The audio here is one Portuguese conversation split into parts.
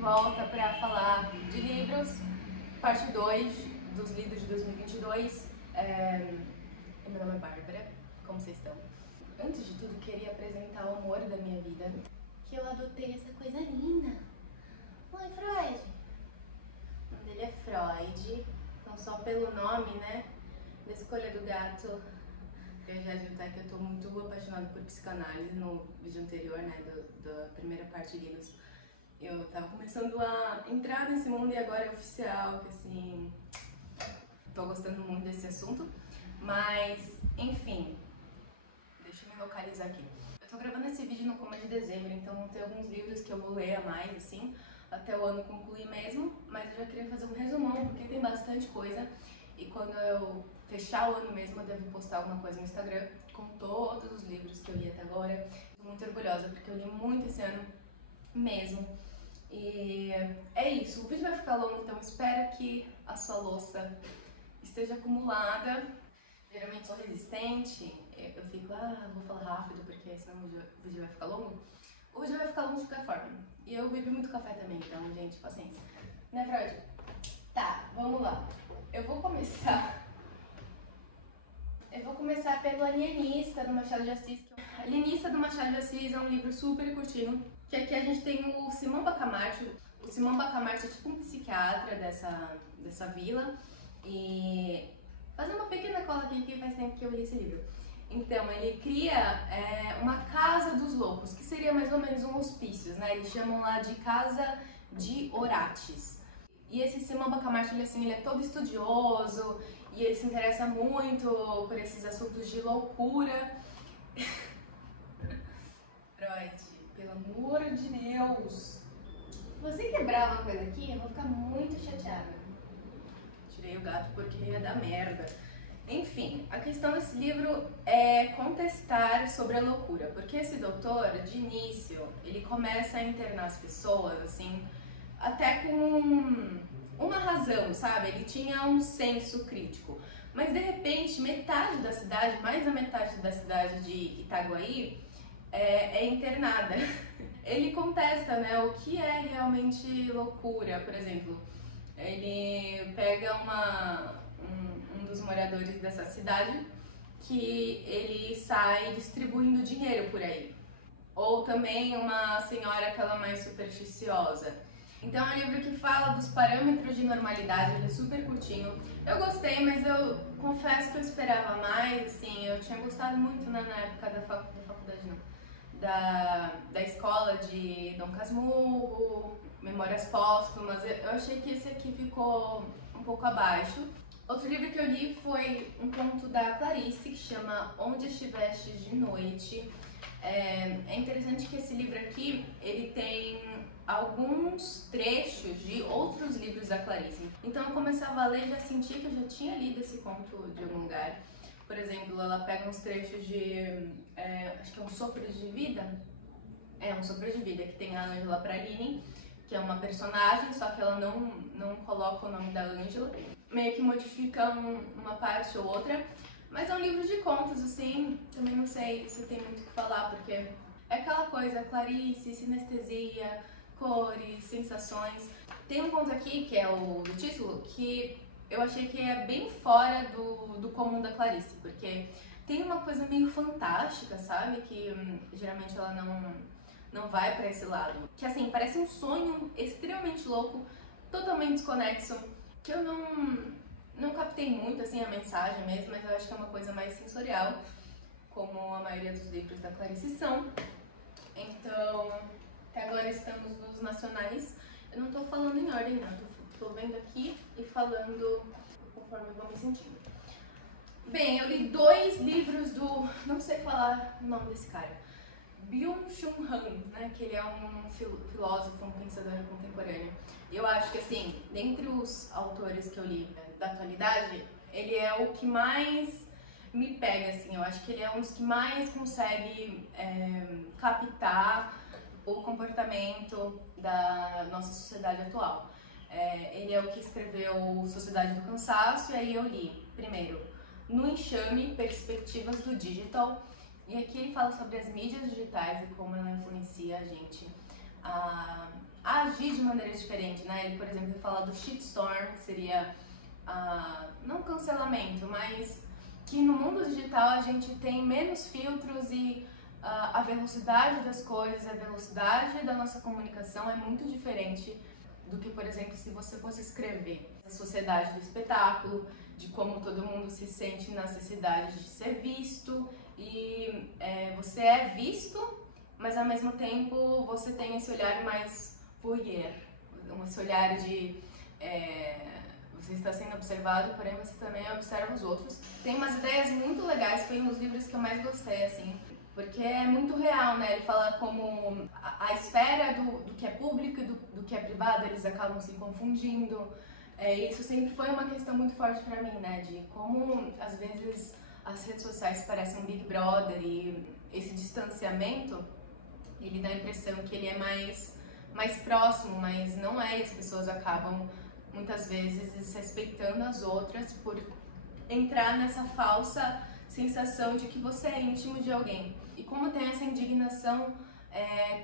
volta para falar de livros, parte 2 dos livros de 2022. Meu nome é Bárbara, como vocês estão? Antes de tudo, queria apresentar o amor da minha vida, que eu adotei essa coisa linda. Oi, Freud! O nome dele é Freud, não só pelo nome, né, da escolha do gato. Eu já adiantar que eu tô muito apaixonada por psicanálise. No vídeo anterior, né, da primeira parte de livros, eu tava começando a entrar nesse mundo e agora é oficial, que assim, tô gostando muito desse assunto. Mas, enfim, deixa eu me localizar aqui. Eu tô gravando esse vídeo no começo de dezembro, então vão ter alguns livros que eu vou ler a mais, assim, até o ano concluir mesmo, mas eu já queria fazer um resumão, porque tem bastante coisa. E quando eu fechar o ano mesmo, eu devo postar alguma coisa no Instagram com todos os livros que eu li até agora. Tô muito orgulhosa, porque eu li muito esse ano mesmo. E é isso, o vídeo vai ficar longo, então espero que a sua louça esteja acumulada. Geralmente sou resistente, eu fico, vou falar rápido, porque senão o vídeo vai ficar longo. O vídeo vai ficar longo de qualquer forma. E eu bebi muito café também, então, gente, paciência. Né, Freud? Tá, vamos lá. Eu vou começar pelo Alienista, do Machado de Assis. Alienista, do Machado de Assis, é um livro super curtinho, que aqui a gente tem o Simão Bacamarte. O Simão Bacamarte é tipo um psiquiatra dessa vila. E fazer uma pequena cola aqui, que faz tempo que eu li esse livro. Então, ele cria uma casa dos loucos, que seria mais ou menos um hospício, né? Eles chamam lá de Casa de Orates. E esse Simão Bacamarte, ele é todo estudioso e ele se interessa muito por esses assuntos de loucura. Freud, pelo amor de Deus! Se você quebrar uma coisa aqui, eu vou ficar muito chateada. Tirei o gato porque ia dar merda. Enfim, a questão desse livro é contestar sobre a loucura, porque esse doutor, de início, ele começa a internar as pessoas, assim, até com uma razão, sabe? Ele tinha um senso crítico. Mas, de repente, metade da cidade, mais da metade da cidade de Itaguaí, é internada. Ele contesta, né, o que é realmente loucura. Por exemplo, ele pega um dos moradores dessa cidade, que ele sai distribuindo dinheiro por aí. Ou também uma senhora que ela é mais supersticiosa. Então é um livro que fala dos parâmetros de normalidade, ele é super curtinho. Eu gostei, mas eu confesso que eu esperava mais, assim, eu tinha gostado muito na época da faculdade, não, da escola de Dom Casmurro, Memórias Póstumas. Eu achei que esse aqui ficou um pouco abaixo. Outro livro que eu li foi um conto da Clarice, que chama Onde Estiveste de Noite. É interessante que esse livro aqui, ele tem alguns trechos de outros livros da Clarice. Então eu começava a ler e já sentia que eu já tinha lido esse conto de algum lugar. Por exemplo, ela pega uns trechos de, acho que é Um Sopro de Vida. Um Sopro de Vida, que tem a Ângela Praline, que é uma personagem, só que ela não coloca o nome da Ângela. Meio que modifica uma parte ou outra. Mas é um livro de contos, assim, também não sei se tem muito o que falar, porque é aquela coisa, Clarice, sinestesia, cores, sensações. Tem um conto aqui, que é o do título, que eu achei que é bem fora do comum da Clarice, porque tem uma coisa meio fantástica, sabe? Que geralmente ela não vai pra esse lado. Que assim, parece um sonho extremamente louco, totalmente desconexo, que eu não captei muito assim a mensagem mesmo, mas eu acho que é uma coisa mais sensorial, como a maioria dos livros da Clarice são. Então, até agora estamos nos nacionais. Eu não tô falando em ordem, não. Tô vendo aqui e falando conforme eu vou me sentindo. Bem, eu li 2 livros do... não sei falar o nome desse cara. Byung-Chul Han, né, que ele é um filósofo, um pensador contemporâneo. E eu acho que, assim, dentre os autores que eu li da atualidade, ele é o que mais me pega, assim. Eu acho que ele é um dos que mais consegue captar o comportamento da nossa sociedade atual. Ele é o que escreveu Sociedade do Cansaço, e aí eu li, primeiro, No Enxame, Perspectivas do Digital. E aqui ele fala sobre as mídias digitais e como ela influencia a gente a agir de maneira diferente, né? Ele, por exemplo, fala do shitstorm, que seria, não cancelamento, mas que no mundo digital a gente tem menos filtros e a velocidade das coisas, a velocidade da nossa comunicação é muito diferente do que, por exemplo, se você fosse escrever. A sociedade do espetáculo, de como todo mundo se sente na necessidade de ser visto e você é visto, mas ao mesmo tempo você tem esse olhar mais voyeur, esse olhar de você está sendo observado, porém você também observa os outros. Tem umas ideias muito legais, foi um dos livros que eu mais gostei, assim, porque é muito real, né? Ele fala como a esfera do que é público e do que é privado, eles acabam se confundindo. Isso sempre foi uma questão muito forte pra mim, né? De como, às vezes, as redes sociais parecem um Big Brother e esse distanciamento, ele dá a impressão que ele é mais próximo, mas não é. E as pessoas acabam, muitas vezes, desrespeitando as outras por entrar nessa falsa sensação de que você é íntimo de alguém. E como tem essa indignação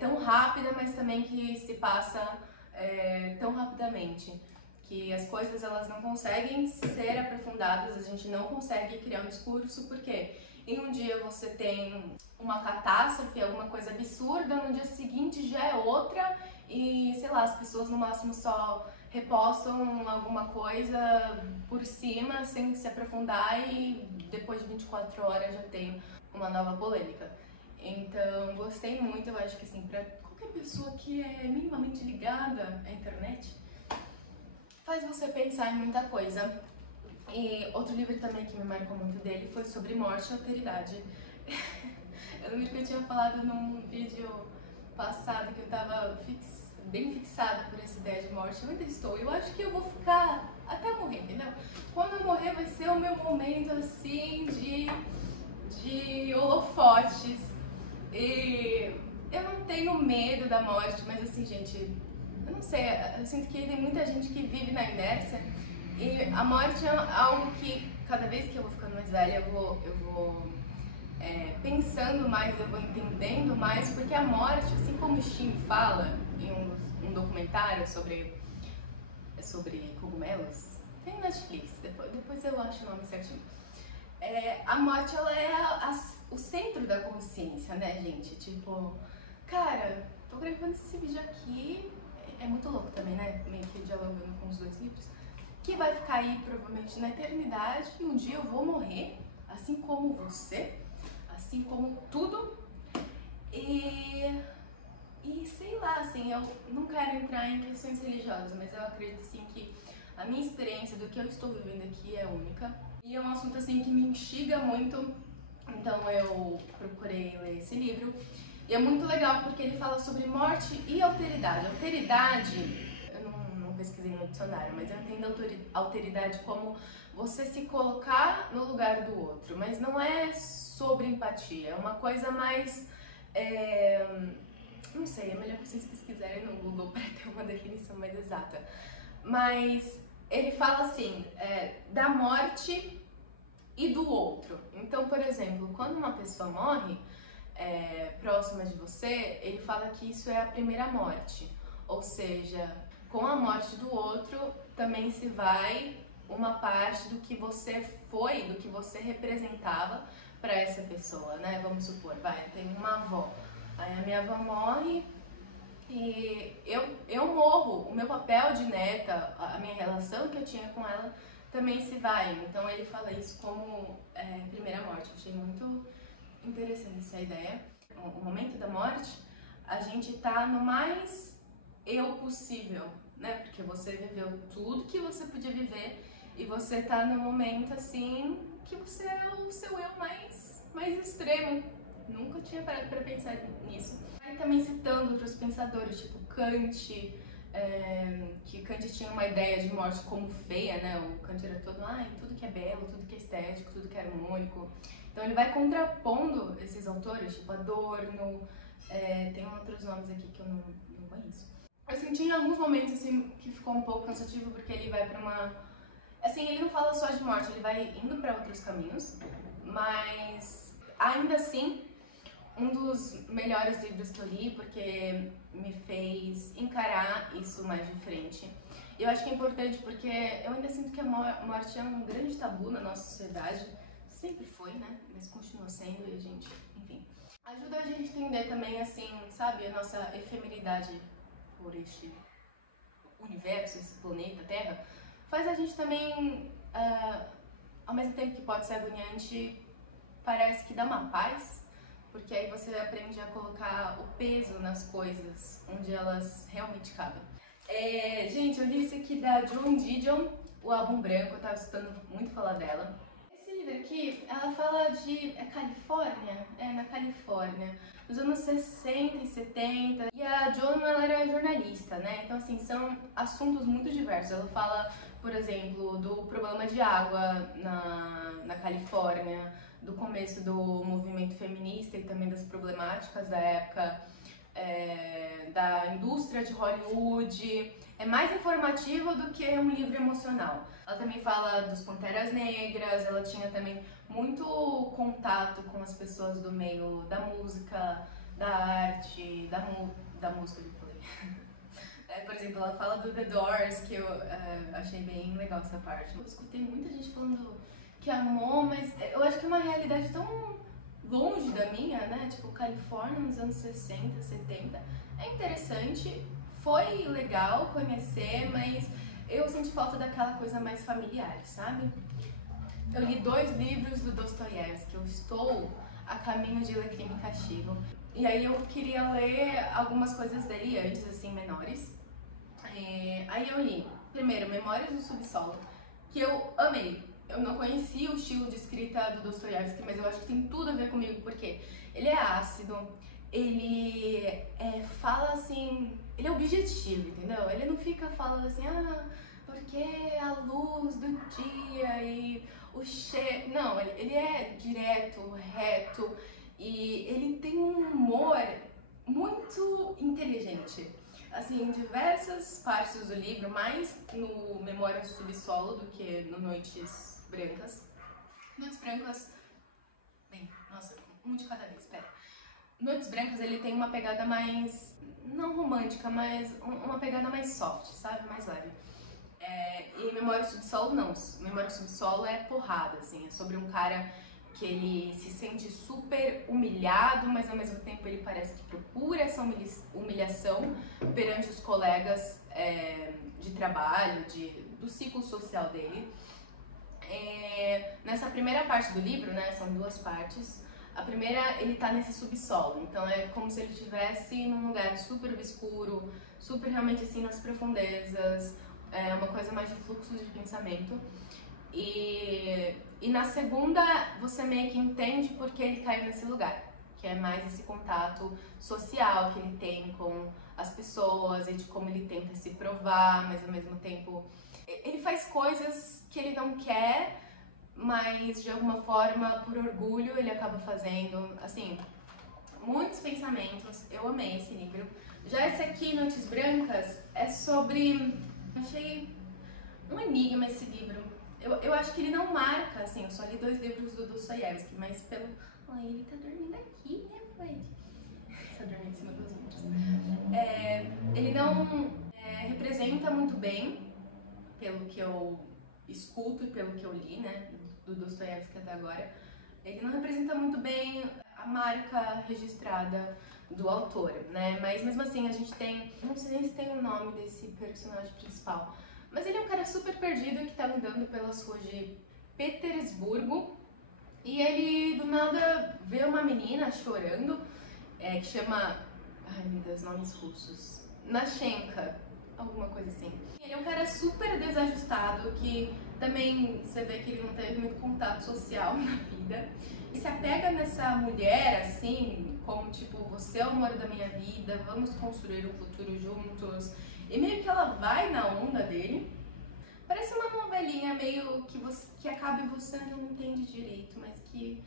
tão rápida, mas também que se passa tão rapidamente, que as coisas elas não conseguem ser aprofundadas, a gente não consegue criar um discurso, porque em um dia você tem uma catástrofe, alguma coisa absurda, no dia seguinte já é outra e, sei lá, as pessoas no máximo só repostam alguma coisa por cima sem se aprofundar e depois de 24 horas já tem uma nova polêmica. Então, gostei muito, eu acho que assim, pra qualquer pessoa que é minimamente ligada à internet, faz você pensar em muita coisa. E outro livro também que me marcou muito dele foi sobre morte e alteridade. Eu lembro que eu tinha falado num vídeo passado que eu tava bem fixada por essa ideia de morte. Eu ainda estou. Eu acho que eu vou ficar até morrer, entendeu? Quando eu morrer vai ser o meu momento, assim, de holofotes. E eu não tenho medo da morte, mas assim, gente, eu não sei, eu sinto que tem muita gente que vive na inércia e a morte é algo que cada vez que eu vou ficando mais velha eu vou pensando mais, eu vou entendendo mais, porque a morte, assim como o Sting fala em um documentário sobre cogumelos, tem no Netflix, depois eu acho o nome certinho. A morte, ela é o centro da consciência, né, gente? Tipo, cara, tô gravando esse vídeo aqui, é muito louco também, né? Meio que dialogando com os dois livros, que vai ficar aí provavelmente na eternidade e um dia eu vou morrer, assim como você, assim como tudo. E sei lá, assim, eu não quero entrar em questões religiosas, mas eu acredito, assim, que a minha experiência do que eu estou vivendo aqui é única. E é um assunto, assim, que me instiga muito, então eu procurei ler esse livro. E é muito legal porque ele fala sobre morte e alteridade. Alteridade, eu não pesquisei no dicionário, mas eu entendo alteridade como você se colocar no lugar do outro. Mas não é sobre empatia, é uma coisa mais... não sei, é melhor vocês pesquisarem no Google para ter uma definição mais exata. Mas ele fala assim, da morte e do outro. Então, por exemplo, quando uma pessoa morre próxima de você, ele fala que isso é a primeira morte. Ou seja, com a morte do outro, também se vai uma parte do que você foi, do que você representava para essa pessoa, né? Vamos supor, eu tenho uma avó. Aí a minha avó morre e eu morro. O meu papel de neta, a minha relação que eu tinha com ela também se vai. Então ele fala isso como primeira morte. Eu achei muito interessante essa ideia. O momento da morte, a gente tá no mais eu possível, né? Porque você viveu tudo que você podia viver e você tá no momento assim que você é o seu eu mais extremo. Nunca tinha parado para pensar nisso. Aí também citando outros pensadores, tipo Kant, que Kant tinha uma ideia de morte como feia, né? O Kant era todo, tudo que é belo, tudo que é estético, tudo que é harmônico. Então ele vai contrapondo esses autores, tipo Adorno, tem outros nomes aqui que eu não conheço. Eu senti em alguns momentos assim que ficou um pouco cansativo porque ele vai pra uma... Assim, ele não fala só de morte, ele vai indo pra outros caminhos, mas ainda assim, um dos melhores livros que eu li, porque me fez encarar isso mais de frente. E eu acho que é importante porque eu ainda sinto que a morte é um grande tabu na nossa sociedade. Sempre foi, né? Mas continua sendo e a gente, enfim. Ajuda a gente a entender também, assim, sabe, a nossa efemeridade por este universo, esse planeta Terra. Faz a gente também, ao mesmo tempo que pode ser agoniante, parece que dá uma paz. Porque aí você aprende a colocar o peso nas coisas onde elas realmente cabem. Gente, eu li isso aqui da Joan Didion, O Álbum Branco, eu tava escutando muito falar dela. Esse livro aqui, ela fala de Califórnia? Na Califórnia, nos anos 60 e 70. E a Joan, ela era jornalista, né? Então, assim, são assuntos muito diversos. Ela fala, por exemplo, do problema de água na Califórnia, do começo do movimento feminista e também das problemáticas da época, da indústria de Hollywood. É mais informativo do que um livro emocional. Ela também fala dos Panteras Negras, ela tinha também muito contato com as pessoas do meio da música, da arte, da música que eu falei. Por exemplo, ela fala do The Doors, que eu achei bem legal essa parte. Eu escutei muita gente falando que amou, mas eu acho que é uma realidade tão longe da minha, né? Tipo, Califórnia nos anos 60, 70. É interessante, foi legal conhecer, mas eu senti falta daquela coisa mais familiar, sabe? Eu li 2 livros do Dostoiévski, eu estou a caminho de ler Crime e Castigo. E aí eu queria ler algumas coisas dele antes, assim, menores. Aí eu li, primeiro, Memórias do Subsolo, que eu amei. Eu não conhecia o estilo de escrita do Dostoiévski, mas eu acho que tem tudo a ver comigo, porque ele é ácido, ele fala assim, ele é objetivo, entendeu? Ele não fica falando assim, porque a luz do dia e o cheiro... Não, ele é direto, reto, e ele tem um humor muito inteligente. Assim, em diversas partes do livro, mais no Memórias do Subsolo do que no Noites Brancas. Noites Brancas... Bem, nossa, um de cada vez, pera. Noites Brancas, ele tem uma pegada mais... não romântica, mas uma pegada mais soft, sabe? Mais leve. E Memórias do Subsolo, não. Memórias do Subsolo é porrada, assim. É sobre um cara que ele se sente super humilhado, mas ao mesmo tempo ele parece que procura essa humilhação perante os colegas de trabalho, do ciclo social dele. Nessa primeira parte do livro, né, são 2 partes, a primeira ele tá nesse subsolo, então é como se ele estivesse num lugar super obscuro, super realmente assim nas profundezas, uma coisa mais de fluxo de pensamento. E na segunda você meio que entende por que ele caiu nesse lugar, que é mais esse contato social que ele tem com as pessoas e de como ele tenta se provar, mas ao mesmo tempo ele faz coisas que ele não quer, mas de alguma forma, por orgulho, ele acaba fazendo. Assim, muitos pensamentos, eu amei esse livro. Já esse aqui, Noites Brancas, é sobre... Achei um enigma esse livro. Eu acho que ele não marca, assim, eu só li 2 livros do Dostoiévski, mas pelo... Ai, ele tá dormindo aqui, né, Fred? Tá dormindo em cima dos livros. Ele não representa muito bem, pelo que eu escuto e pelo que eu li, né, do Dostoiévski até agora, ele não representa muito bem a marca registrada do autor, né, mas mesmo assim a gente tem, não sei nem se tem o nome desse personagem principal, mas ele é um cara super perdido que tá andando pelas ruas de Petersburgo e ele do nada vê uma menina chorando, que chama, ai meu Deus, nomes russos, Nashenka, alguma coisa assim. Ele é um cara super desajustado, que também você vê que ele não teve muito contato social na vida. E se apega nessa mulher, assim, como tipo, você é o amor da minha vida, vamos construir um futuro juntos. E meio que ela vai na onda dele. Parece uma novelinha meio que acaba e você não entende direito, mas que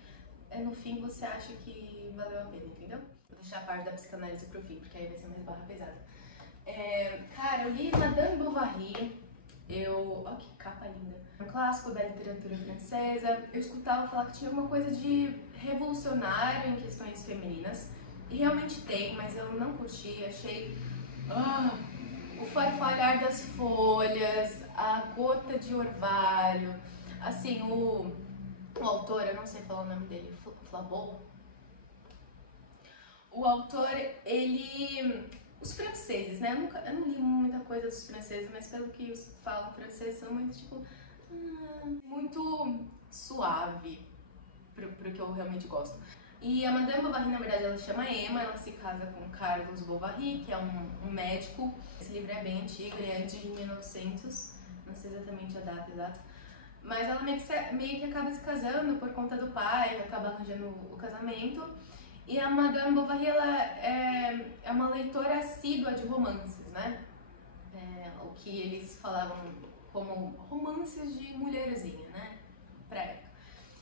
no fim você acha que valeu a pena, entendeu? Vou deixar a parte da psicanálise pro fim, porque aí vai ser mais barra pesada. Cara, eu li Madame Bovary, olha que capa linda, um clássico da literatura francesa. Eu escutava falar que tinha alguma coisa de revolucionário em questões femininas, e realmente tem, mas eu não curti, achei farfalhar das folhas, a gota de orvalho. Assim, o autor, eu não sei falar o nome dele, Flaubert. O autor, os franceses, né? Eu não li muita coisa dos franceses, mas pelo que falam franceses, são muito, tipo, muito suave pro que eu realmente gosto. E a Madame Bovary, na verdade, ela chama Emma, ela se casa com Carlos Bovary, que é um médico. Esse livro é bem antigo, ele é de 1900, não sei exatamente a data exata. Mas ela meio que acaba se casando por conta do pai, acaba arranjando o casamento. E a Madame Bovary, ela é uma leitora assídua de romances, né? O que eles falavam como romances de mulherzinha, né? Pra época.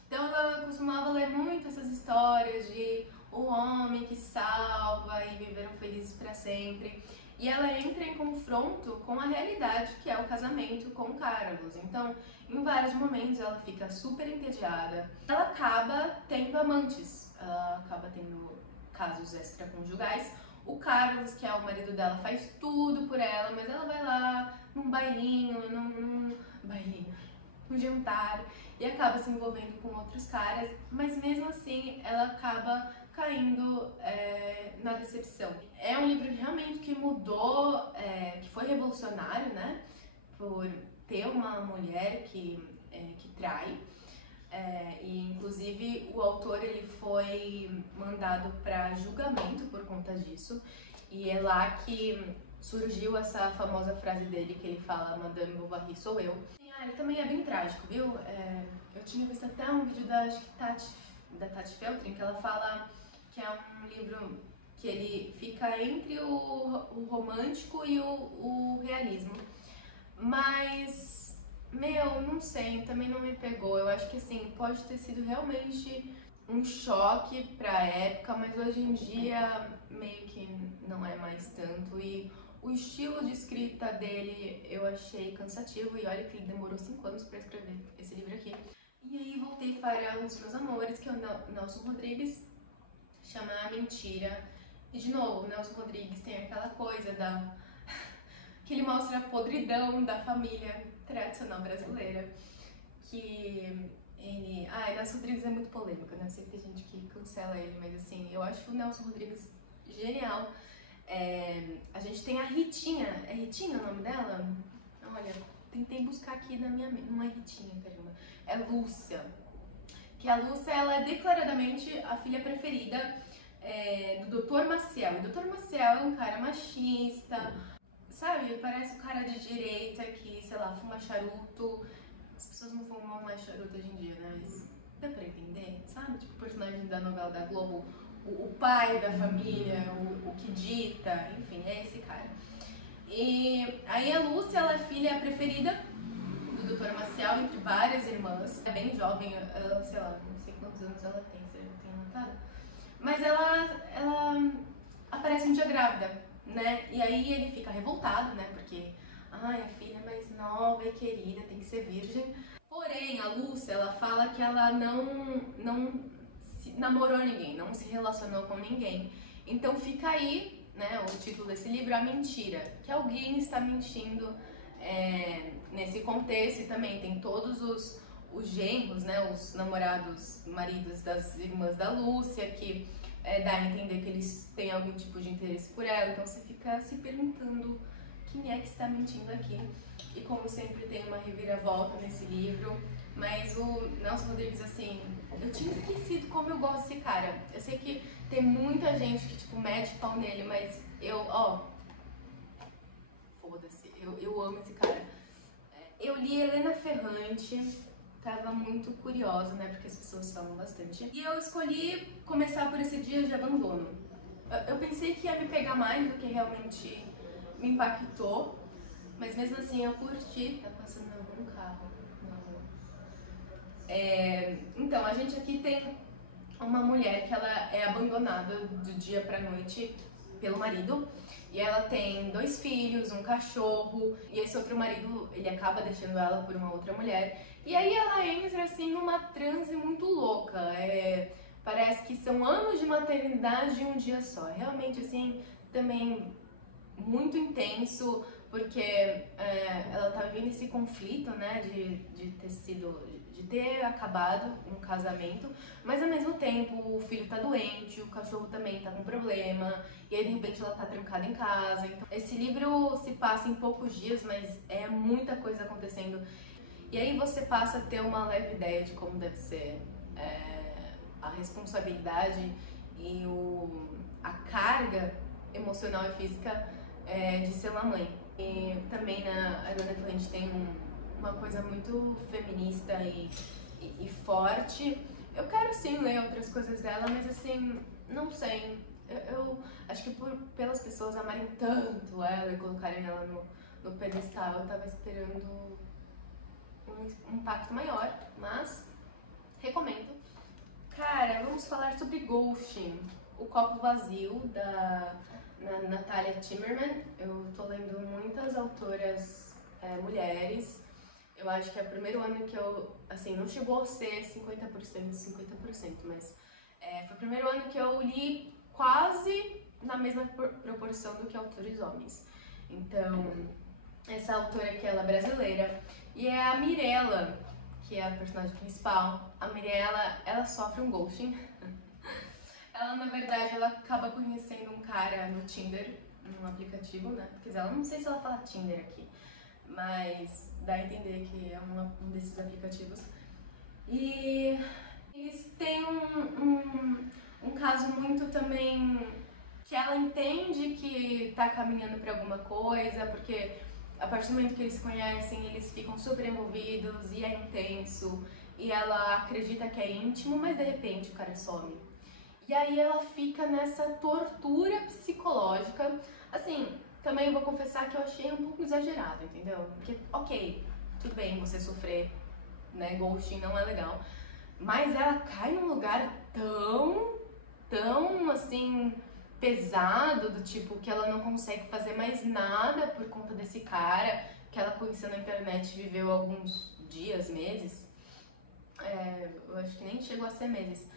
Então ela costumava ler muito essas histórias de o homem que salva e viveram felizes para sempre. E ela entra em confronto com a realidade que é o casamento com Carlos. Então, em vários momentos ela fica super entediada. Ela acaba tendo amantes, ela acaba tendo casos extraconjugais. O Carlos, que é o marido dela, faz tudo por ela, mas ela vai lá num bailinho, num jantar, e acaba se envolvendo com outros caras, mas mesmo assim ela acaba caindo na decepção. É um livro realmente que mudou, que foi revolucionário, né? Por ter uma mulher que trai. E inclusive o autor ele foi mandado para julgamento por conta disso, e é lá que surgiu essa famosa frase dele que ele fala: Madame Bovary sou eu. Ele também é bem trágico, viu? Eu tinha visto até um vídeo da Tati Feltrin, que ela fala que é um livro que ele fica entre o romântico e o realismo. Mas, não sei, também não me pegou. Eu acho que assim, pode ter sido realmente um choque pra época, mas hoje em dia meio que não é mais tanto. E o estilo de escrita dele eu achei cansativo, e olha que ele demorou 5 anos para escrever esse livro aqui. E aí voltei para um dos meus amores, que é o Nelson Rodrigues, chama A Mentira. E de novo, o Nelson Rodrigues tem aquela coisa que ele mostra a podridão da família tradicional brasileira, que ele... Nelson Rodrigues é muito polêmico, né? Eu sei que tem gente que cancela ele, mas assim, eu acho o Nelson Rodrigues genial. A gente tem a Ritinha, é Ritinha o nome dela? Olha, tentei buscar aqui na minha mente, não é Ritinha, caramba, é Lúcia. Que a Lúcia, ela é declaradamente a filha preferida do Dr. Maciel. E o Dr. Maciel é um cara machista, sabe? Parece um cara de direita que, sei lá, fuma charuto. As pessoas não fumam mais charuto hoje em dia, né? Mas dá pra entender, sabe? Tipo o personagem da novela da Globo, o pai da família, o que dita, enfim, é esse cara. E aí a Lúcia, ela é filha preferida do Dr. Maciel, entre várias irmãs. É bem jovem, ela, sei lá, não sei quantos anos ela tem, se eu tenho notado. Mas ela aparece um dia grávida, né? E aí ele fica revoltado, né? Porque, a filha mais nova e querida tem que ser virgem. Porém, a Lúcia, ela fala que ela não namorou ninguém, não se relacionou com ninguém. Então fica aí, né, o título desse livro, A Mentira, que alguém está mentindo nesse contexto. E também tem todos os genros, né, os namorados, maridos das irmãs da Lúcia, que dá a entender que eles têm algum tipo de interesse por ela. Então você fica se perguntando quem é que está mentindo aqui. E como sempre tem uma reviravolta nesse livro. Mas o Nelson Rodrigues, assim, eu tinha esquecido como eu gosto desse cara. Eu sei que tem muita gente que, tipo, mete pau nele, mas foda-se, eu amo esse cara. Eu li Helena Ferrante, tava muito curiosa, né, porque as pessoas falam bastante. E eu escolhi começar por esse Dia de Abandono. Eu pensei que ia me pegar mais do que realmente me impactou, mas mesmo assim eu curti. Tá passando algum carro. Então, a gente aqui tem uma mulher que ela é abandonada do dia pra noite pelo marido, e ela tem 2 filhos, um cachorro, e esse outro marido, ele acaba deixando ela por uma outra mulher, e aí ela entra assim numa transe muito louca. Parece que são anos de maternidade em um dia só. Realmente, assim, também muito intenso, porque ela tá vivendo esse conflito, né, de ter acabado um casamento, mas ao mesmo tempo o filho tá doente, o cachorro também tá com problema, e aí de repente ela tá trancada em casa. Então, esse livro se passa em poucos dias, mas é muita coisa acontecendo. E aí você passa a ter uma leve ideia de como deve ser a responsabilidade e a carga emocional e física de ser uma mãe. E também na Helena Ferrante tem uma coisa muito feminista e forte. Eu quero sim ler outras coisas dela, mas assim, não sei. Eu acho que pelas pessoas amarem tanto ela e colocarem ela no pedestal, eu tava esperando um impacto maior, mas recomendo. Cara, vamos falar sobre Ghosting, O Copo Vazio, da Natalia Timmerman. Eu tô lendo muitas autoras mulheres. Eu acho que é o primeiro ano que eu, assim, não chegou a ser 50%, mas foi o primeiro ano que eu li quase na mesma proporção do que autores homens. Então, essa autora aqui, ela é brasileira, e é a Mirella, que é a personagem principal. A Mirella, ela sofre um ghosting. Ela, na verdade, ela acaba conhecendo um cara no Tinder, num aplicativo, né? Quer dizer, ela não sei se ela fala Tinder aqui, mas dá a entender que é um desses aplicativos. E eles têm um caso muito também que ela entende que tá caminhando pra alguma coisa, porque a partir do momento que eles se conhecem, eles ficam super envolvidos e é intenso, e ela acredita que é íntimo, mas de repente o cara some. E aí ela fica nessa tortura psicológica. Assim, também eu vou confessar que eu achei um pouco exagerado, entendeu? Porque, ok, tudo bem você sofrer, né, ghosting não é legal, mas ela cai num lugar tão, assim, pesado, do tipo que ela não consegue fazer mais nada por conta desse cara, que ela conheceu na internet e viveu alguns dias, meses, eu acho que nem chegou a ser meses,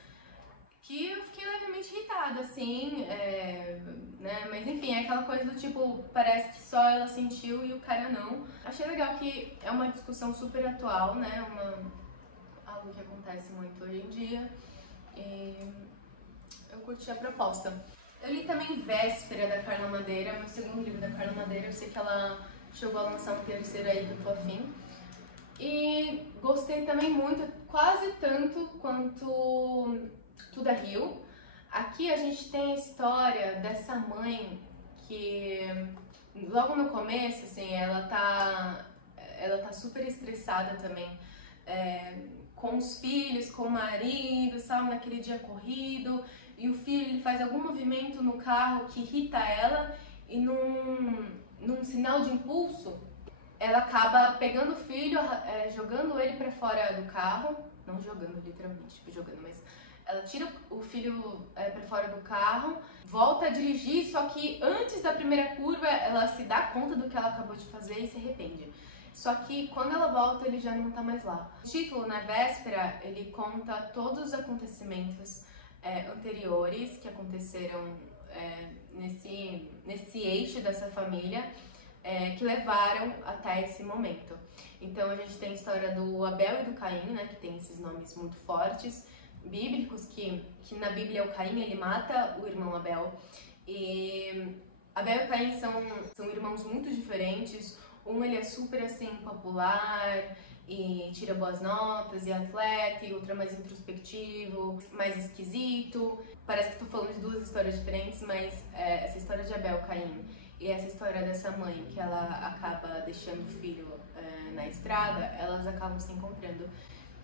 que eu fiquei levemente irritada, assim, né, mas enfim, é aquela coisa do tipo, parece que só ela sentiu e o cara não. Achei legal que é uma discussão super atual, né, algo que acontece muito hoje em dia, e eu curti a proposta. Eu li também Véspera, da Carla Madeira, meu segundo livro da Carla Madeira. Eu sei que ela chegou a lançar um terceiro aí que eu tô afim. E gostei também muito, quase tanto quanto Tudo é Rio. Aqui a gente tem a história dessa mãe que logo no começo, assim, ela tá super estressada também, com os filhos, com o marido, sabe, naquele dia corrido, e o filho ele faz algum movimento no carro que irrita ela, e num sinal de impulso, ela acaba pegando o filho, jogando ele pra fora do carro, não jogando literalmente, tipo jogando, mas ela tira o filho pra fora do carro, volta a dirigir, só que antes da primeira curva ela se dá conta do que ela acabou de fazer e se arrepende. Só que quando ela volta, ele já não tá mais lá. O título, na Véspera, ele conta todos os acontecimentos anteriores que aconteceram nesse eixo dessa família, que levaram até esse momento. Então a gente tem a história do Abel e do Caim, né, que tem esses nomes muito fortes, bíblicos, que na Bíblia o Caim ele mata o irmão Abel. E Abel e Caim são irmãos muito diferentes. Um ele é super assim popular e tira boas notas e atleta, e outro é mais introspectivo, mais esquisito. Parece que tô falando de duas histórias diferentes, mas essa história de Abel e Caim e essa história dessa mãe que ela acaba deixando o filho na estrada, elas acabam se encontrando.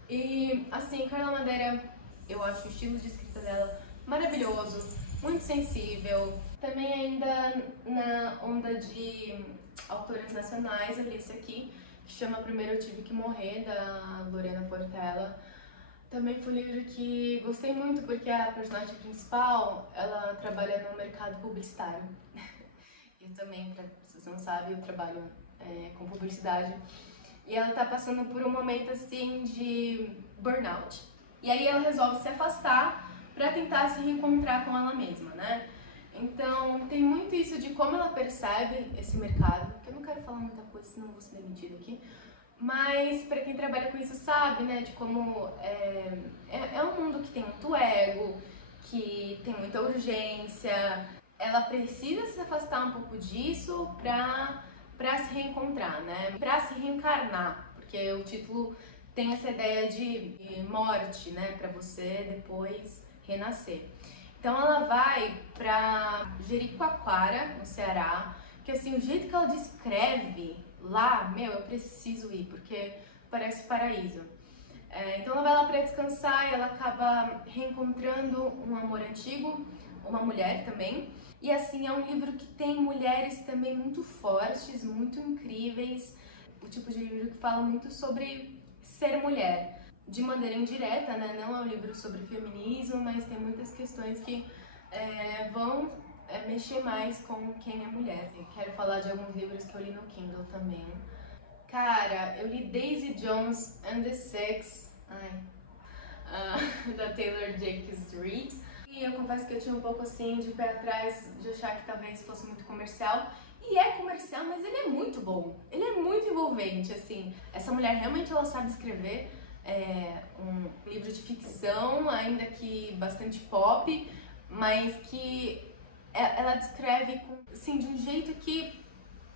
E assim, Carla Madeira, eu acho o estilo de escrita dela maravilhoso, muito sensível. Também ainda na onda de autoras nacionais, eu li esse aqui, que chama Primeiro Eu Tive Que Morrer, da Lorena Portela. Também foi um livro que gostei muito, porque a personagem principal, ela trabalha no mercado publicitário. Eu também, se você não sabe, eu trabalho com publicidade. E ela tá passando por um momento assim de burnout. E aí ela resolve se afastar pra tentar se reencontrar com ela mesma, né? Então, tem muito isso de como ela percebe esse mercado, que eu não quero falar muita coisa, senão eu vou ser demitida aqui. Mas, para quem trabalha com isso sabe, né, de como é um mundo que tem muito ego, que tem muita urgência. Ela precisa se afastar um pouco disso para se reencontrar, né, para se reencarnar, porque o título tem essa ideia de morte, né, para você depois renascer. Então ela vai para Jericoacoara, no Ceará, que assim, o jeito que ela descreve lá, meu, eu preciso ir, porque parece paraíso. Então ela vai lá para descansar e ela acaba reencontrando um amor antigo, uma mulher também. E assim, é um livro que tem mulheres também muito fortes, muito incríveis, o tipo de livro que fala muito sobre ser mulher. De maneira indireta, né? Não é um livro sobre feminismo, mas tem muitas questões que vão mexer mais com quem é mulher. Eu quero falar de alguns livros que eu li no Kindle também. Cara, eu li Daisy Jones and the Six, da Taylor Jenkins Reid. E eu confesso que eu tinha um pouco assim de pé atrás, de achar que talvez fosse muito comercial. E é comercial, mas ele é muito bom. Ele é muito envolvente, assim. Essa mulher realmente ela sabe escrever. Um livro de ficção, ainda que bastante pop, mas que ela descreve assim, de um jeito que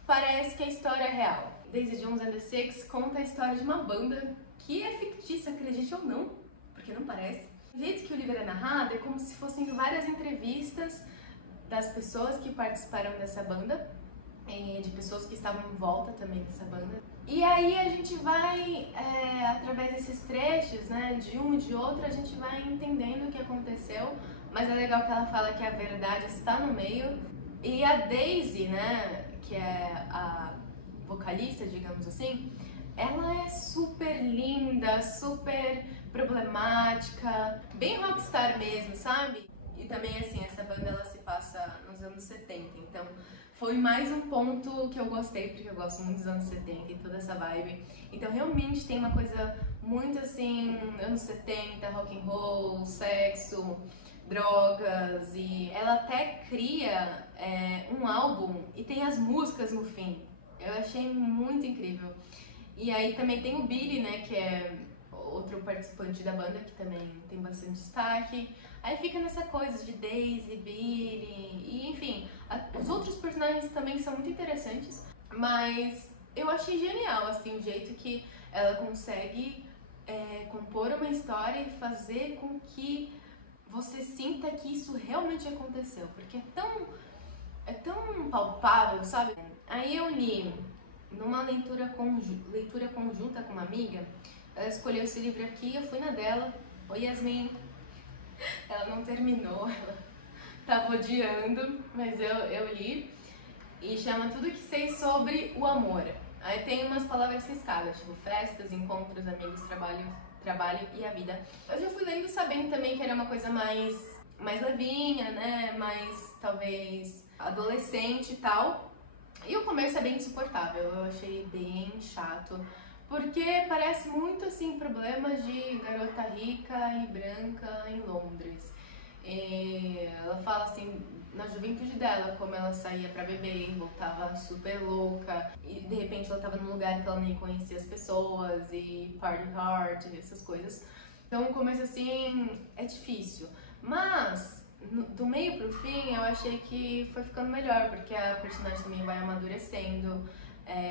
parece que a história é real. Daisy Jones and the Six conta a história de uma banda que é fictícia, acredite ou não, porque não parece. O jeito que o livro é narrado é como se fossem várias entrevistas das pessoas que participaram dessa banda, de pessoas que estavam em volta também dessa banda. E aí a gente vai, através desses trechos, né, de um e de outro, a gente vai entendendo o que aconteceu, mas é legal que ela fala que a verdade está no meio. E a Daisy, né, que é a vocalista, digamos assim, ela é super linda, super problemática, bem rockstar mesmo, sabe? E também, assim, essa banda ela se passa nos anos 70, então foi mais um ponto que eu gostei, porque eu gosto muito dos anos 70 e toda essa vibe. Então realmente tem uma coisa muito assim, anos 70, rock and roll, sexo, drogas, e ela até cria um álbum e tem as músicas no fim. Eu achei muito incrível. E aí também tem o Billy, né, que é outro participante da banda, que também tem bastante destaque. Aí fica nessa coisa de Daisy, Billy, e enfim, os outros personagens também são muito interessantes, mas eu achei genial, assim, o jeito que ela consegue compor uma história e fazer com que você sinta que isso realmente aconteceu, porque é tão palpável, sabe? Aí eu li numa leitura conjunta com uma amiga, ela escolheu esse livro aqui, eu fui na dela, oi Yasmin, ela não terminou, ela tava odiando, mas eu li, e chama Tudo Que Sei Sobre o Amor. Aí tem umas palavras riscadas, tipo festas, encontros, amigos, trabalho e a vida. Eu já fui lendo sabendo também que era uma coisa mais levinha, né, mais talvez adolescente e tal. E o começo é bem insuportável, eu achei bem chato, porque parece muito assim problemas de garota rica e branca em Londres. E ela fala assim, na juventude dela, como ela saía pra beber, voltava super louca, e de repente ela tava num lugar que ela nem conhecia as pessoas, e party hard, essas coisas. Então o começo assim é difícil, mas do meio pro fim eu achei que foi ficando melhor, porque a personagem também vai amadurecendo.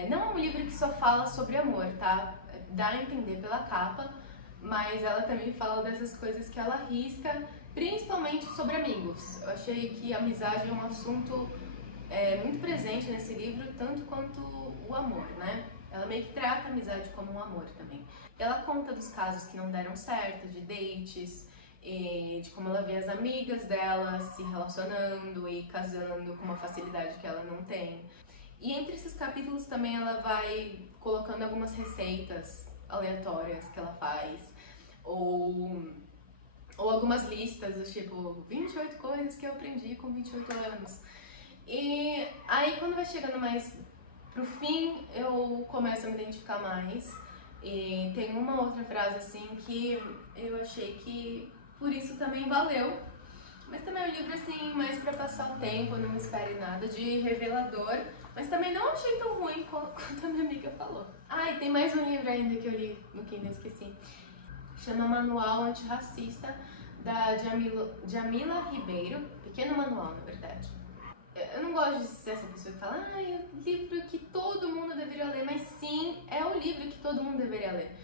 Não é um livro que só fala sobre amor, tá? Dá a entender pela capa, mas ela também fala dessas coisas que ela arrisca, principalmente sobre amigos. Eu achei que a amizade é um assunto muito presente nesse livro, tanto quanto o amor, né? Ela meio que trata a amizade como um amor também. Ela conta dos casos que não deram certo, de dates, de como ela vê as amigas dela se relacionando e casando com uma facilidade que ela não tem. E entre esses capítulos também ela vai colocando algumas receitas aleatórias que ela faz, ou algumas listas do tipo 28 coisas que eu aprendi com 28 anos. E aí quando vai chegando mais pro fim, eu começo a me identificar mais. E tem uma outra frase assim que eu achei que por isso também valeu Mas também é um livro assim, mais pra passar o tempo, não espere nada de revelador. Mas também não achei tão ruim quanto a minha amiga falou. Ah, e tem mais um livro ainda que eu li no Kindle, esqueci. Chama Manual Antirracista, da Jamila Ribeiro. Pequeno manual, na verdade. Eu não gosto de ser essa pessoa que fala, ah, é o livro que todo mundo deveria ler. Mas sim, é o livro que todo mundo deveria ler.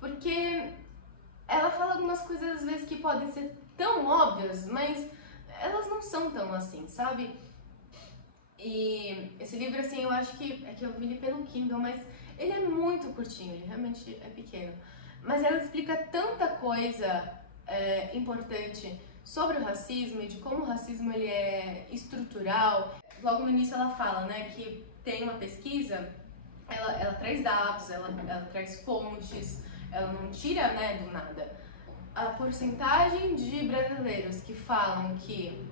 Porque ela fala algumas coisas, às vezes, que podem ser tão óbvias, mas elas não são tão assim, sabe? E esse livro, assim, eu acho que eu vi ele pelo Kindle, mas ele é muito curtinho, ele realmente é pequeno. Mas ela explica tanta coisa importante sobre o racismo e de como o racismo ele é estrutural. Logo no início ela fala, né, que tem uma pesquisa, ela traz dados, ela traz fontes, ela não tira, né, do nada. A porcentagem de brasileiros que falam que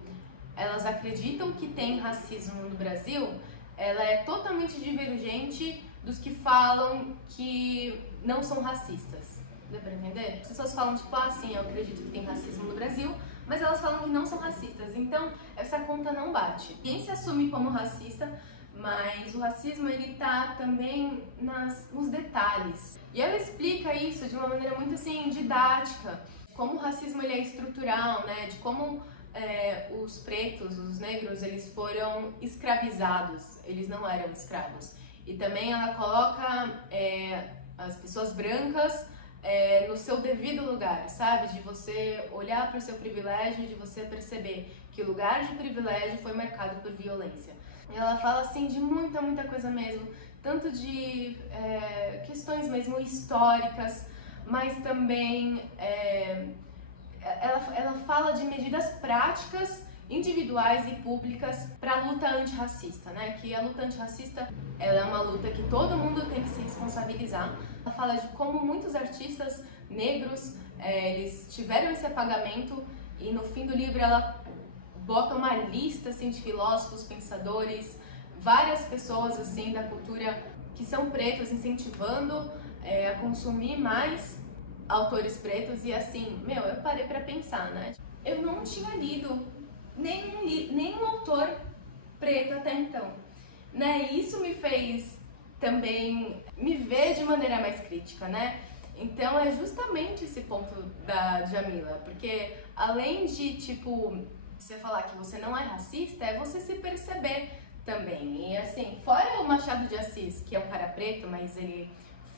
elas acreditam que tem racismo no Brasil, ela é totalmente divergente dos que falam que não são racistas. Deu pra entender? As pessoas falam tipo, ah, sim, eu acredito que tem racismo no Brasil, mas elas falam que não são racistas. Então, essa conta não bate. Ninguém se assume como racista, mas o racismo ele tá também nos detalhes. E ela explica isso de uma maneira muito assim didática, como o racismo ele é estrutural, né? De como os pretos, os negros, eles foram escravizados, eles não eram escravos. E também ela coloca as pessoas brancas no seu devido lugar, sabe? De você olhar para o seu privilégio, de você perceber que o lugar de privilégio foi marcado por violência. E ela fala assim de muita coisa mesmo, tanto de questões mesmo históricas, mas também ela fala de medidas práticas, individuais e públicas para a luta antirracista, né? Que a luta antirracista ela é uma luta que todo mundo tem que se responsabilizar. Ela fala de como muitos artistas negros eles tiveram esse apagamento e no fim do livro ela bota uma lista assim, de filósofos, pensadores, várias pessoas assim da cultura que são pretos nenhum a consumir mais autores pretos e assim, eu parei pra pensar, né? Eu não tinha lido nenhum autor preto até então, né? E isso me fez também me ver de maneira mais crítica, né? Então é justamente esse ponto da Jamila, porque além de, tipo, você falar que você não é racista, é você se perceber também. E assim, fora o Machado de Assis, que é um cara preto, mas ele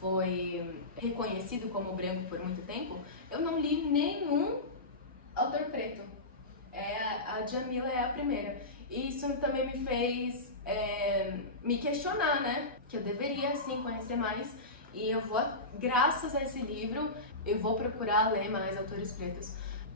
foi reconhecido como branco por muito tempo, eu não li nenhum autor preto. A Jamila é a primeira. E isso também me fez me questionar, né? Que eu deveria, sim, conhecer mais. E eu vou, graças a esse livro, eu vou procurar ler mais autores pretos.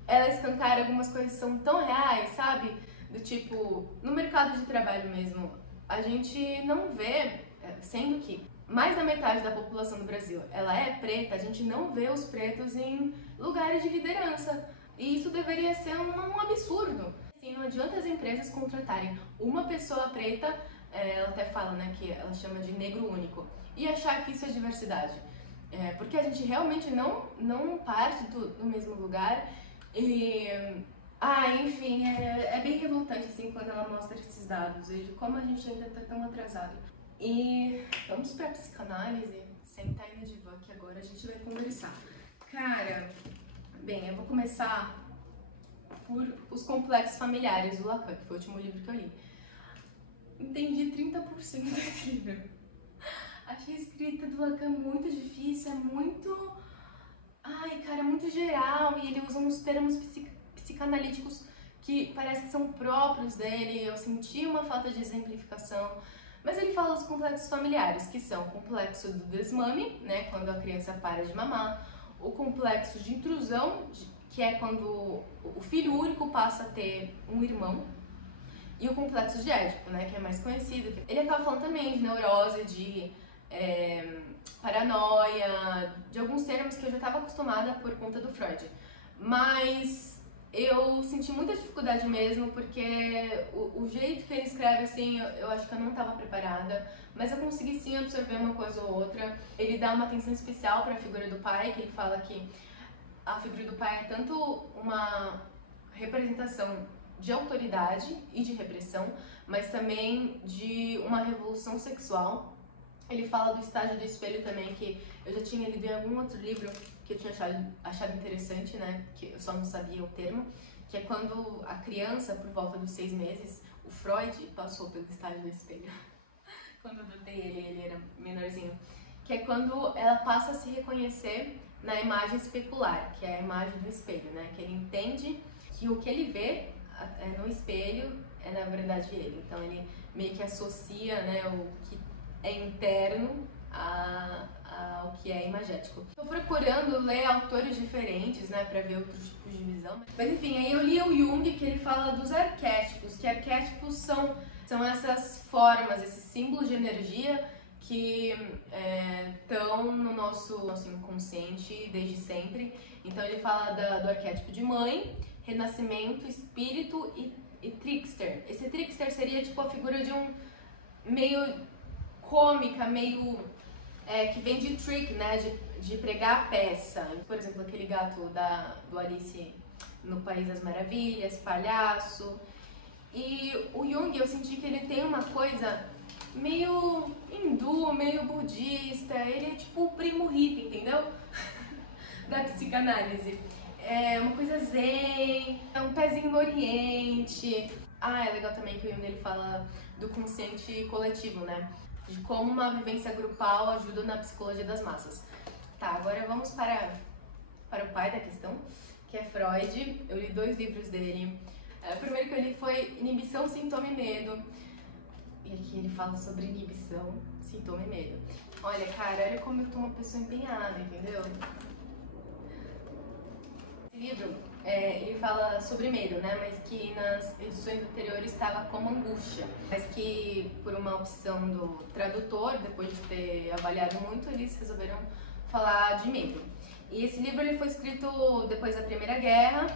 Ela escancara algumas coisas que são tão reais, sabe? Do tipo, no mercado de trabalho mesmo, a gente não vê, sendo que mais da metade da população do Brasil, ela é preta, a gente não vê os pretos em lugares de liderança. E isso deveria ser um absurdo. Assim, não adianta as empresas contratarem uma pessoa preta, ela até fala, né, que ela chama de negro único, e achar que isso é diversidade. Porque a gente realmente não parte do mesmo lugar. E, enfim, é bem revoltante assim, quando ela mostra esses dados e de como a gente ainda está tão atrasado. E vamos pra psicanálise, sentar aí no divã que agora a gente vai conversar. Cara, bem, eu vou começar por Os Complexos Familiares, do Lacan, que foi o último livro que eu li. Entendi 30% desse livro. Achei a escrita do Lacan muito difícil, é muito... é muito geral, e ele usa uns termos psicanalíticos que parece que são próprios dele, eu senti uma falta de exemplificação. Mas ele fala dos complexos familiares, que são o complexo do desmame, né, quando a criança para de mamar, o complexo de intrusão, que é quando o filho único passa a ter um irmão, e o complexo de Édipo, né, que é mais conhecido. Ele acaba falando também de neurose, de paranoia, de alguns termos que eu já estava acostumada por conta do Freud. Mas eu senti muita dificuldade mesmo, porque o jeito que ele escreve, assim, eu acho que eu não estava preparada, mas eu consegui sim absorver uma coisa ou outra. Ele dá uma atenção especial para a figura do pai, que ele fala que a figura do pai é tanto uma representação de autoridade e de repressão, mas também de uma revolução sexual. Ele fala do estágio do espelho também, que eu já tinha lido em algum outro livro que eu tinha achado interessante, né, que eu só não sabia o termo, que é quando a criança, por volta dos 6 meses, o Freud passou pelo estágio do espelho. Quando eu adotei ele era menorzinho. Que é quando ela passa a se reconhecer na imagem especular, que é a imagem do espelho, né, que ele entende que o que ele vê no espelho é na verdade ele. Então ele meio que associa, né, o que é interno ao que é imagético. Estou procurando ler autores diferentes, né, para ver outros tipos de visão. Mas enfim, aí eu li o Jung, que ele fala dos arquétipos, que arquétipos são essas formas, esses símbolos de energia que estão no nosso inconsciente desde sempre. Então ele fala do arquétipo de mãe, renascimento, espírito e trickster. Esse trickster seria tipo a figura de um meio cômica, meio que vem de trick, né, de pregar a peça. Por exemplo, aquele gato do Alice no País das Maravilhas, palhaço. E o Jung, eu senti que ele tem uma coisa meio hindu, meio budista. Ele é tipo o primo hippie, entendeu? Da psicanálise. É uma coisa zen, é um pezinho no Oriente. É legal também que o Jung ele fala do consciente coletivo, né? De como uma vivência grupal ajuda na psicologia das massas. Tá, agora vamos para o pai da questão, que é Freud. Eu li 2 livros dele. O primeiro que eu li foi Inibição, Sintoma e Medo. E aqui ele fala sobre inibição, sintoma e medo. Olha, cara, olha como eu tô uma pessoa empenhada, entendeu? Esse livro, ele fala sobre medo, né? Mas que nas edições anteriores estava como angústia. Mas que por uma opção do tradutor, depois de ter avaliado muito, eles resolveram falar de medo. E esse livro ele foi escrito depois da Primeira Guerra.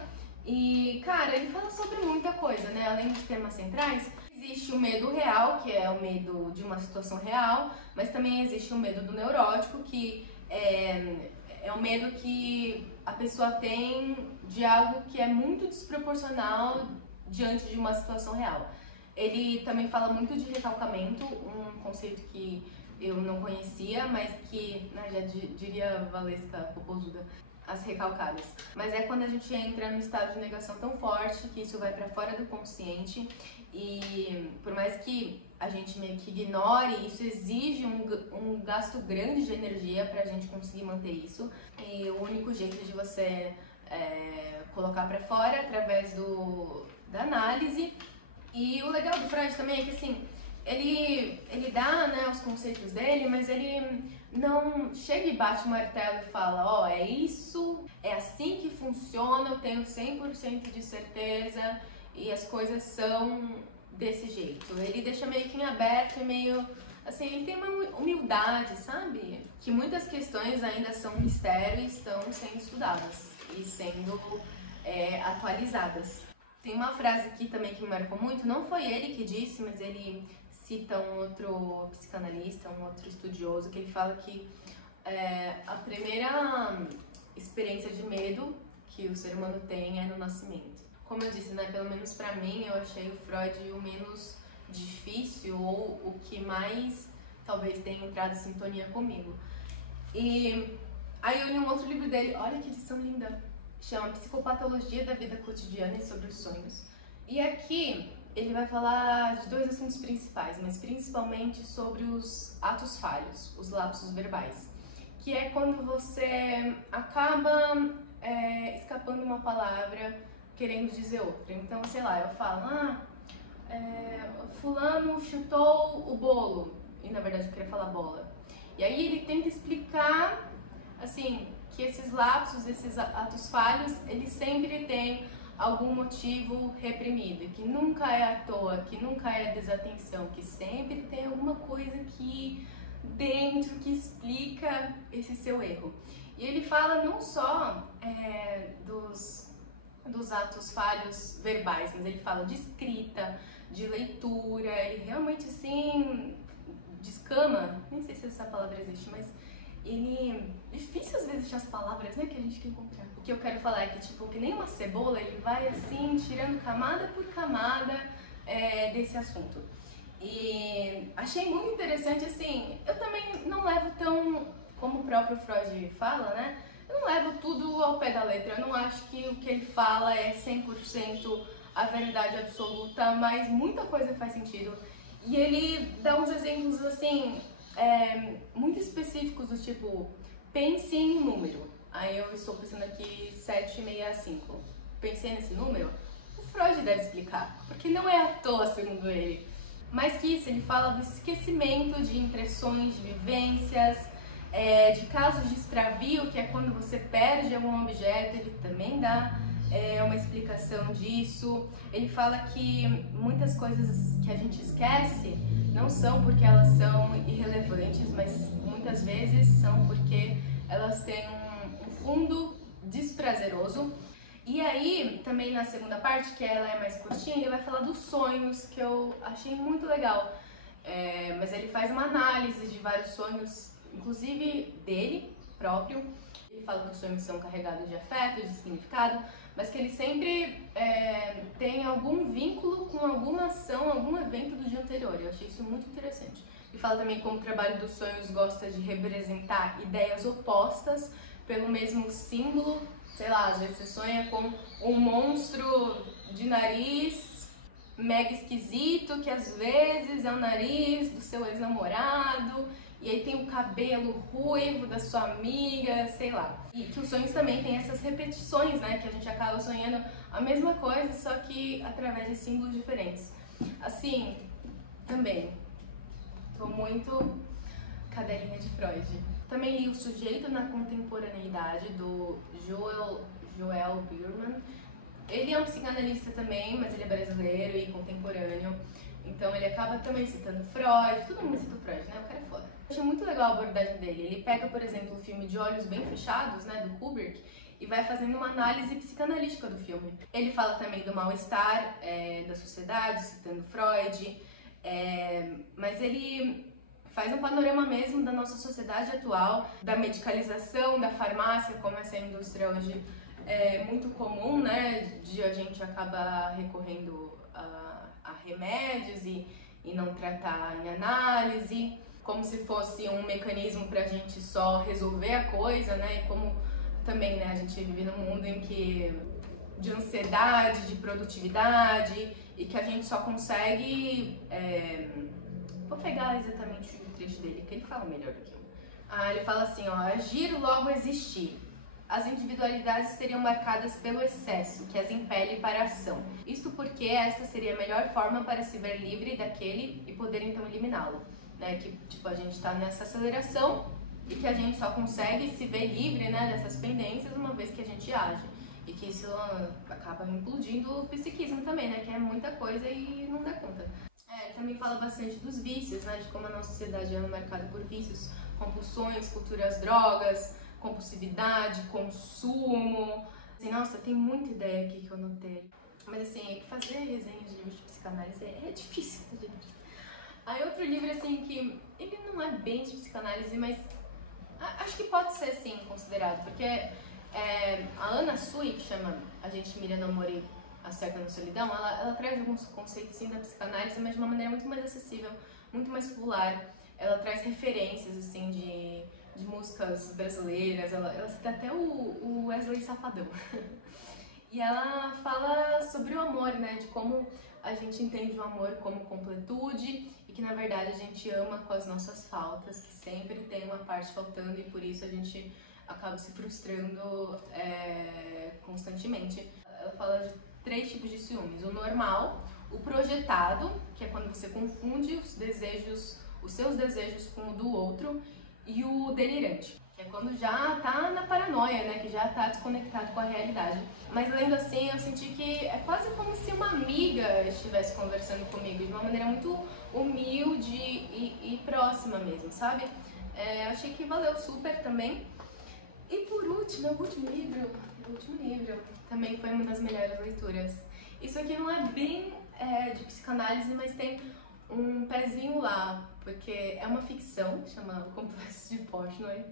E, cara, ele fala sobre muita coisa, né? Além dos temas centrais, existe o medo real, que é o medo de uma situação real, mas também existe o medo do neurótico, que é o medo que a pessoa tem de algo que é muito desproporcional diante de uma situação real. Ele também fala muito de recalcamento, um conceito que eu não conhecia, mas que, né, já diria Valesca Popozuda, as recalcadas. Mas é quando a gente entra num estado de negação tão forte que isso vai para fora do consciente e por mais que a gente meio que ignore, isso exige um gasto grande de energia pra gente conseguir manter isso. E o único jeito de você colocar pra fora é através da análise. E o legal do Freud também é que assim, ele dá, né, os conceitos dele, mas ele não chega e bate o martelo e fala, é isso, é assim que funciona, eu tenho 100% de certeza e as coisas são desse jeito. Ele deixa meio que em aberto e meio, assim, ele tem uma humildade, sabe? Que muitas questões ainda são mistério e estão sendo estudadas e sendo atualizadas. Tem uma frase aqui também que me marcou muito, não foi ele que disse, mas ele cita um outro psicanalista, um outro estudioso, que ele fala que a primeira experiência de medo que o ser humano tem é no nascimento. Como eu disse, né, pelo menos pra mim, eu achei o Freud o menos difícil ou o que mais talvez tenha entrado em sintonia comigo. E aí eu li um outro livro dele, olha que edição linda, chama Psicopatologia da Vida Cotidiana e sobre os Sonhos. E aqui ele vai falar de 2 assuntos principais, mas principalmente sobre os atos falhos, os lapsos verbais, que é quando você acaba escapando uma palavra querendo dizer outra. Então, sei lá, eu falo, fulano chutou o bolo, e na verdade eu queria falar bola. E aí ele tenta explicar, assim, que esses lapsos, esses atos falhos, eles sempre têm algum motivo reprimido, que nunca é à toa, que nunca é desatenção, que sempre tem alguma coisa aqui dentro que explica esse seu erro. E ele fala não só dos atos falhos verbais, mas ele fala de escrita, de leitura, ele realmente assim descama, nem sei se essa palavra existe, mas Difícil às vezes achar as palavras, né, que a gente quer encontrar. O que eu quero falar é que, tipo, que nem uma cebola, ele vai assim, tirando camada por camada desse assunto. E achei muito interessante, assim, eu também não levo tão, como o próprio Freud fala, né, eu não levo tudo ao pé da letra, eu não acho que o que ele fala é 100% a verdade absoluta, mas muita coisa faz sentido. E ele dá uns exemplos, assim, muito específicos, do tipo, pense em um número. Aí eu estou pensando aqui 765. Pensei nesse número? O Freud deve explicar, porque não é à toa, segundo ele. Mais que isso, ele fala do esquecimento de impressões, de vivências, de casos de extravio, que é quando você perde algum objeto, ele também dá uma explicação disso. Ele fala que muitas coisas que a gente esquece não são porque elas são irrelevantes, mas muitas vezes são porque elas têm um fundo desprazeroso. E aí, também na segunda parte, que ela é mais curtinha, ele vai falar dos sonhos, que eu achei muito legal. Mas ele faz uma análise de vários sonhos, inclusive dele próprio. Ele fala que os sonhos são carregados de afeto, de significado, mas que ele sempre tem algum vínculo com alguma ação, algum evento do dia anterior. Eu achei isso muito interessante. Ele fala também como o trabalho dos sonhos gosta de representar ideias opostas pelo mesmo símbolo. Sei lá, às vezes você sonha com um monstro de nariz mega esquisito, que às vezes é o nariz do seu ex-namorado, e aí tem o cabelo ruivo da sua amiga, sei lá. E que os sonhos também têm essas repetições, né, que a gente acaba sonhando a mesma coisa, só que através de símbolos diferentes. Assim, também, tô muito cadelinha de Freud. Também li O Sujeito na Contemporaneidade, do Joel Biermann. Ele é um psicanalista também, mas ele é brasileiro e contemporâneo. Então ele acaba também citando Freud, todo mundo cita o Freud, né? O cara é foda. Eu achei muito legal a abordagem dele. Ele pega, por exemplo, o filme De Olhos Bem Fechados, né, do Kubrick, e vai fazendo uma análise psicanalítica do filme. Ele fala também do mal-estar da sociedade, citando Freud, mas ele faz um panorama mesmo da nossa sociedade atual, da medicalização, da farmácia, como essa indústria hoje é muito comum, né, de a gente acaba recorrendo a remédios e não tratar em análise, como se fosse um mecanismo para a gente só resolver a coisa, né, e como também, né, a gente vive num mundo em que de ansiedade, de produtividade, e que a gente só consegue... Vou pegar exatamente o trecho dele, que ele fala melhor do que eu. Ele fala assim, ó, agir logo existir. As individualidades seriam marcadas pelo excesso, que as impele para a ação. Isto porque esta seria a melhor forma para se ver livre daquele e poder então eliminá-lo. Né? Que tipo, a gente está nessa aceleração e que a gente só consegue se ver livre, né, dessas pendências uma vez que a gente age. E que isso acaba implodindo o psiquismo também, né, que é muita coisa e não dá conta. Ele também fala bastante dos vícios, né, de como a nossa sociedade é marcada por vícios, compulsões, cultura às drogas, compulsividade, consumo. Assim, nossa, tem muita ideia aqui que eu anotei. Mas assim, fazer resenhas de livros de psicanálise é difícil, gente. Aí outro livro, assim, que ele não é bem de psicanálise, mas acho que pode ser, sim, considerado. Porque a Anna Sui, que chama A Gente Mira no Amor e Acerta na Solidão, ela traz alguns conceitos, sim, da psicanálise, mas de uma maneira muito mais acessível, muito mais popular. Ela traz referências, assim, de músicas brasileiras, ela cita até o Wesley Safadão. E ela fala sobre o amor, né, de como a gente entende o amor como completude e que na verdade a gente ama com as nossas faltas, que sempre tem uma parte faltando e por isso a gente acaba se frustrando constantemente. Ela fala de 3 tipos de ciúmes: o normal, o projetado, que é quando você confunde os seus desejos com o do outro, e o delirante, que é quando já tá na paranoia, né, que já tá desconectado com a realidade. Mas lendo assim, eu senti que é quase como se uma amiga estivesse conversando comigo, de uma maneira muito humilde e próxima mesmo, sabe? Achei que valeu super também. E por último, o último livro também foi uma das melhores leituras. Isso aqui não é bem de psicanálise, mas tem um pezinho lá, porque é uma ficção, chama O Complexo de Portnoy.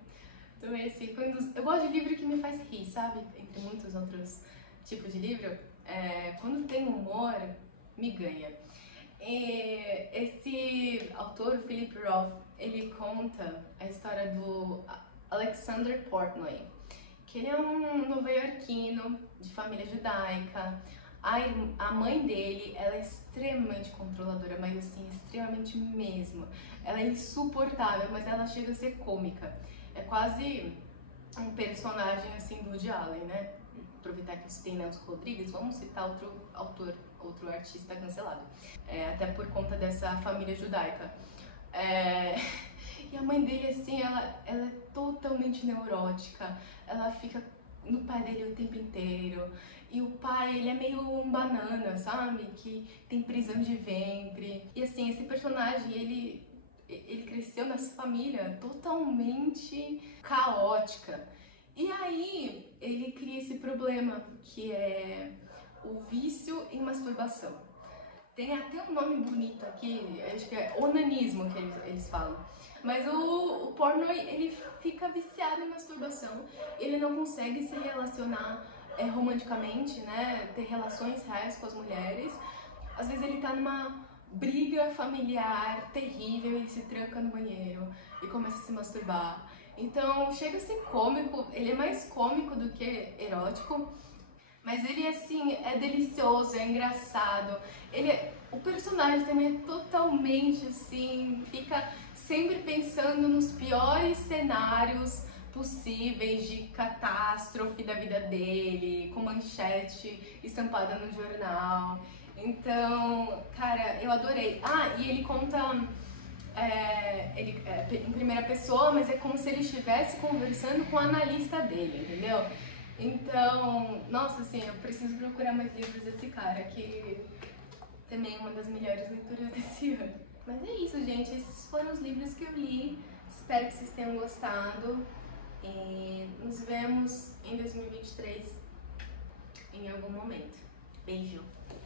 Também, assim, eu gosto de livro que me faz rir, sabe? Entre muitos outros tipos de livro, quando tem humor, me ganha. E esse autor, o Philip Roth, ele conta a história do Alexander Portnoy, que ele é um nova-iorquino de família judaica. A mãe dele, ela é extremamente controladora, mas assim, extremamente mesmo. Ela é insuportável, mas ela chega a ser cômica. É quase um personagem assim do Woody Allen, né? Aproveitar que você tem Nelson Rodrigues, vamos citar outro autor, outro artista cancelado. Até por conta dessa família judaica. E a mãe dele, assim, ela é totalmente neurótica, ela fica no pai dele o tempo inteiro. E o pai, ele é meio um banana, sabe? Que tem prisão de ventre. E assim, esse personagem, ele cresceu nessa família totalmente caótica. E aí, ele cria esse problema, que é o vício em masturbação. Tem até um nome bonito aqui, acho que é onanismo que eles falam. Mas o Portnoy, ele fica viciado em masturbação, ele não consegue se relacionar romanticamente, né, ter relações reais com as mulheres. Às vezes ele tá numa briga familiar terrível, ele se tranca no banheiro e começa a se masturbar. Então chega a ser cômico, ele é mais cômico do que erótico. Mas ele, assim, é delicioso, é engraçado. O personagem também é totalmente, assim, fica sempre pensando nos piores cenários possíveis de catástrofe da vida dele, com manchete estampada no jornal. Então, cara, eu adorei. E ele conta em primeira pessoa, mas é como se ele estivesse conversando com o analista dele, entendeu? Então, nossa, assim, eu preciso procurar mais livros desse cara, que também é uma das melhores leituras desse ano. Mas é isso, gente, esses foram os livros que eu li, espero que vocês tenham gostado e nos vemos em 2023 em algum momento. Beijo!